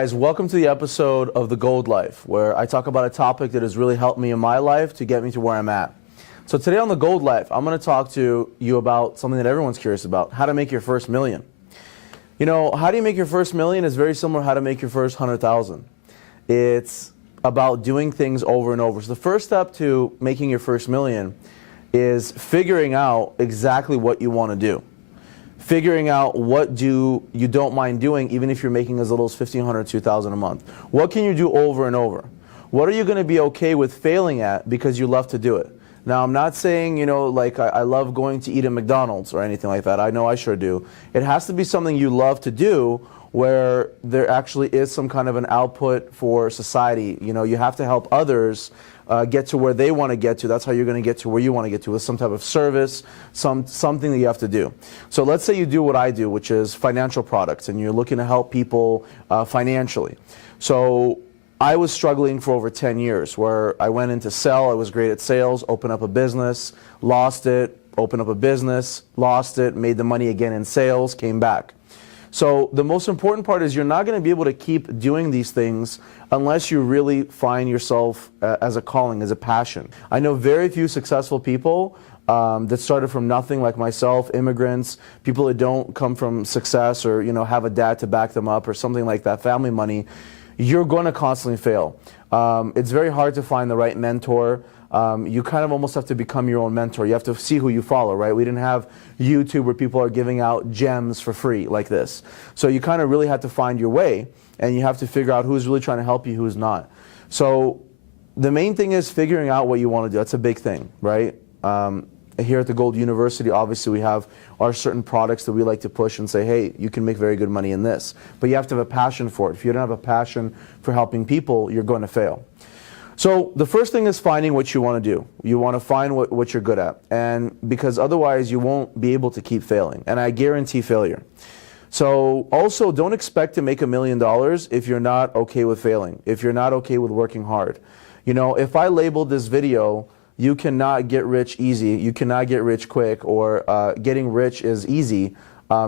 guys, welcome to the episode of The Gold Life, where I talk about a topic that has really helped me in my life to get me to where I'm at. So today on The Gold Life, I'm going to talk to you about something that everyone's curious about, how to make your first million. You know, how do you make your first million is very similar to how to make your first 100,000. It's about doing things over and over. So the first step to making your first million is figuring out exactly what you want to do. Figuring out what you don't mind doing, even if you're making as little as $1,500, $2,000 a month. What can you do over and over? What are you going to be okay with failing at because you love to do it? Now, I'm not saying, you know, like I love going to eat at McDonald's or anything like that. I know I sure do. It has to be something you love to do where there actually is some kind of an output for society. You know, you have to help others get to where they want to get to. That's how you're going to get to where you want to get to, with some type of service, something that you have to do. So let's say you do what I do, which is financial products, and you're looking to help people financially. So I was struggling for over 10 years where I went into sell, I was great at sales, opened up a business, lost it, opened up a business, lost it, made the money again in sales, came back. So the most important part is you're not going to be able to keep doing these things unless you really find yourself as a calling, as a passion. I know very few successful people that started from nothing, like myself, immigrants, people that don't come from success or, you know, have a dad to back them up or something like that, family money. You're going to constantly fail. It's very hard to find the right mentor. You kind of almost have to become your own mentor. You have to see who you follow, right? We didn't have YouTube where people are giving out gems for free like this. So you kind of really have to find your way, and you have to figure out who's really trying to help you, who's not. So the main thing is figuring out what you want to do. That's a big thing, right? Here at the Gold University, obviously we have our certain products that we like to push and say, hey, you can make very good money in this. But you have to have a passion for it. If you don't have a passion for helping people, you're going to fail. So the first thing is finding what you want to do. You want to find what you're good at, and because otherwise you won't be able to keep failing, and I guarantee failure. So also, don't expect to make $1 million if you're not okay with failing, if you're not okay with working hard. You know, if I labeled this video, you cannot get rich easy, you cannot get rich quick, or getting rich is easy,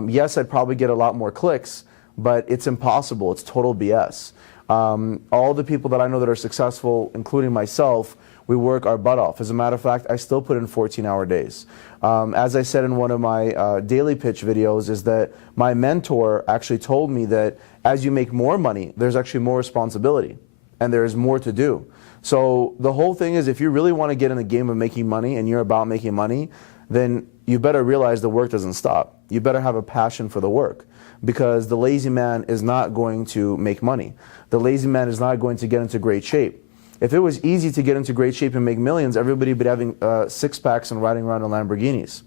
yes, I'd probably get a lot more clicks, but it's impossible. It's total BS. All the people that I know that are successful, including myself, we work our butt off. As a matter of fact, I still put in 14-hour days. As I said in one of my daily pitch videos, is that my mentor actually told me that as you make more money, there's actually more responsibility, and there's more to do. So the whole thing is, if you really want to get in the game of making money, and you're about making money, then you better realize the work doesn't stop. You better have a passion for the work, because the lazy man is not going to make money. The lazy man is not going to get into great shape. If it was easy to get into great shape and make millions, everybody would be having six-packs and riding around in Lamborghinis.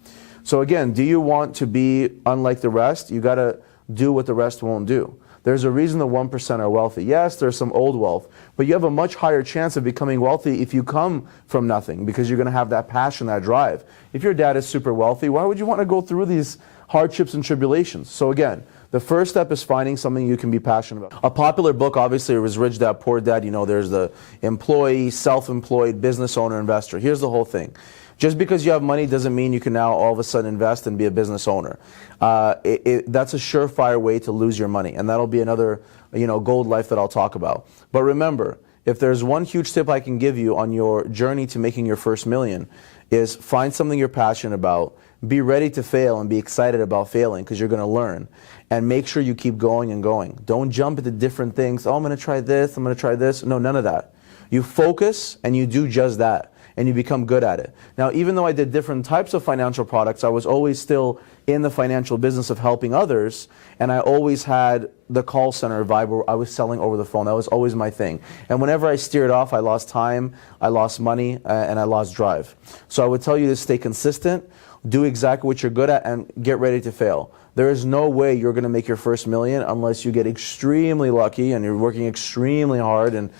So again, do you want to be unlike the rest? You got to do what the rest won't do. There's a reason the 1% are wealthy. Yes, there's some old wealth, but you have a much higher chance of becoming wealthy if you come from nothing, because you're going to have that passion, that drive. If your dad is super wealthy, why would you want to go through these hardships and tribulations? So again, the first step is finding something you can be passionate about. A popular book, obviously, was Rich Dad, Poor Dad. You know, there's the employee, self-employed, business owner, investor. Here's the whole thing. Just because you have money doesn't mean you can now all of a sudden invest and be a business owner. That's a surefire way to lose your money, and that'll be another, you know, gold life that I'll talk about. But remember, if there's one huge tip I can give you on your journey to making your first million, is find something you're passionate about, be ready to fail and be excited about failing, because you're going to learn, and make sure you keep going and going. Don't jump into different things. Oh, I'm going to try this, I'm going to try this. No, none of that. You focus and you do just that, and you become good at it. Now, even though I did different types of financial products, I was always still in the financial business of helping others, and I always had the call center vibe where I was selling over the phone. That was always my thing. And whenever I steered off, I lost time, I lost money, and I lost drive. So I would tell you to stay consistent, do exactly what you're good at, and get ready to fail. There is no way you're going to make your first million unless you get extremely lucky and you're working extremely hard and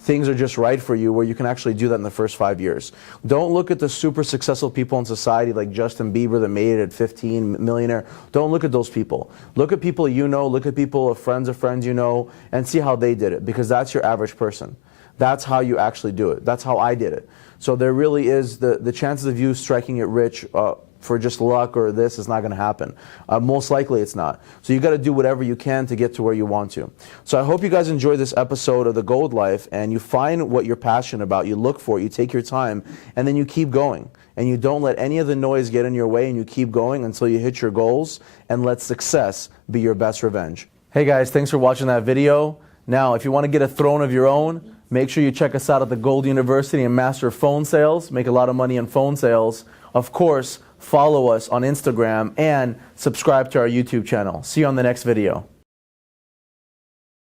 things are just right for you, where you can actually do that in the first 5 years. Don't look at the super successful people in society like Justin Bieber that made it at 15, millionaire. Don't look at those people. Look at people you know, look at people of friends you know, and see how they did it, because that's your average person. That's how you actually do it. That's how I did it. So there really is the chances of you striking it rich for just luck or this, it's not going to happen. Most likely it's not. So you got to do whatever you can to get to where you want to. So I hope you guys enjoyed this episode of The Gold Life, and you find what you're passionate about, you look for it, you take your time, and then you keep going. And you don't let any of the noise get in your way, and you keep going until you hit your goals, and let success be your best revenge. Hey guys, thanks for watching that video. Now, if you want to get a throne of your own, make sure you check us out at the Gold University and master phone sales. Make a lot of money in phone sales. Of course, follow us on Instagram and subscribe to our YouTube channel. See you on the next video.